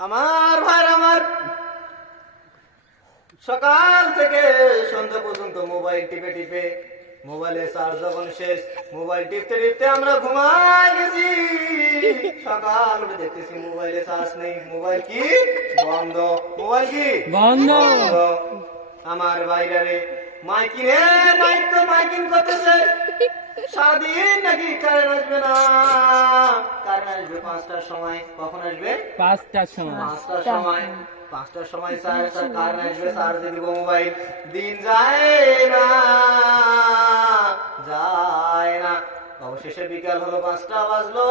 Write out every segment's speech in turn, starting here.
আমার ভাই আমার সকাল থেকে সন্ধ্যা পর্যন্ত মোবাইল টিপে টিপে মোবাইলে চার্জ যখন শেষ মোবাইল টিপতে টিপতে আমরা ঘুমাই গেছি। সকাল উঠে দেখতেছি মোবাইলে চার্জ নেই, মোবাইল কি বন্ধ, মোবাইল কি বন্ধ। আমার বাইরে মাইকিং মাইক তো মাইকিং করতেছে সারাদিন নাকি কারেন্ট আসবে না, কারেন্ট আসবে 5টার সময়। কখন আসবে? 5টার সময়। 5টার সময়। 5টার সময় কারেন্ট আসবে, চার্জে দিব মোবাইল। দিন যায় না যায় না, অবশেষে বিকাল হলো, 5টা বাজলো।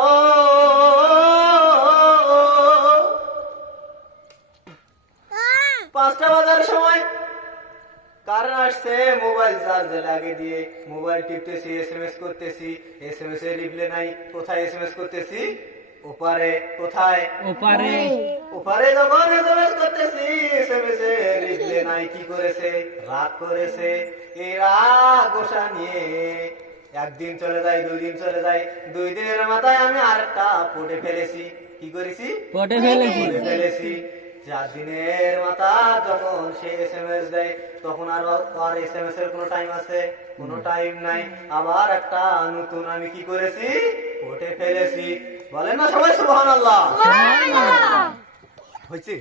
5টা বাজার সময় কারেন্ট আসছে, মোবাইল চার্জে লাগিয়ে দিয়ে মোবাইল টিপতেছি, এসএমএস করতেছি, এসএমএস এর রিপ্লাই নাই। কোথায় এসএমএস করতেছি? ওপারে। কোথায়? ওপারে। ওপারে যখন এসএমএস করতেছি, এসএমএস এর রিপ্লাই নাই। কি করেছে? রাগ করেছে। এই রাগ গোসা নিয়ে একদিন চলে যায়, 2 দিন চলে যায়, 2 দিনের মাথায় আমি আরেকটা পটে ফেলেছি। কি করেছি? পটে ফেলেছি। 4 দিনের মাথা যখন সে এসএমএস দেয় তখন আর এসএমএস এর কোনো টাইম আছে? কোনো টাইম নাই। আবার একটা নতুন আমি কি করেছি? পটে ফেলেছি। বলেন না সবাই সুবহানাল্লাহ। হয়েছে।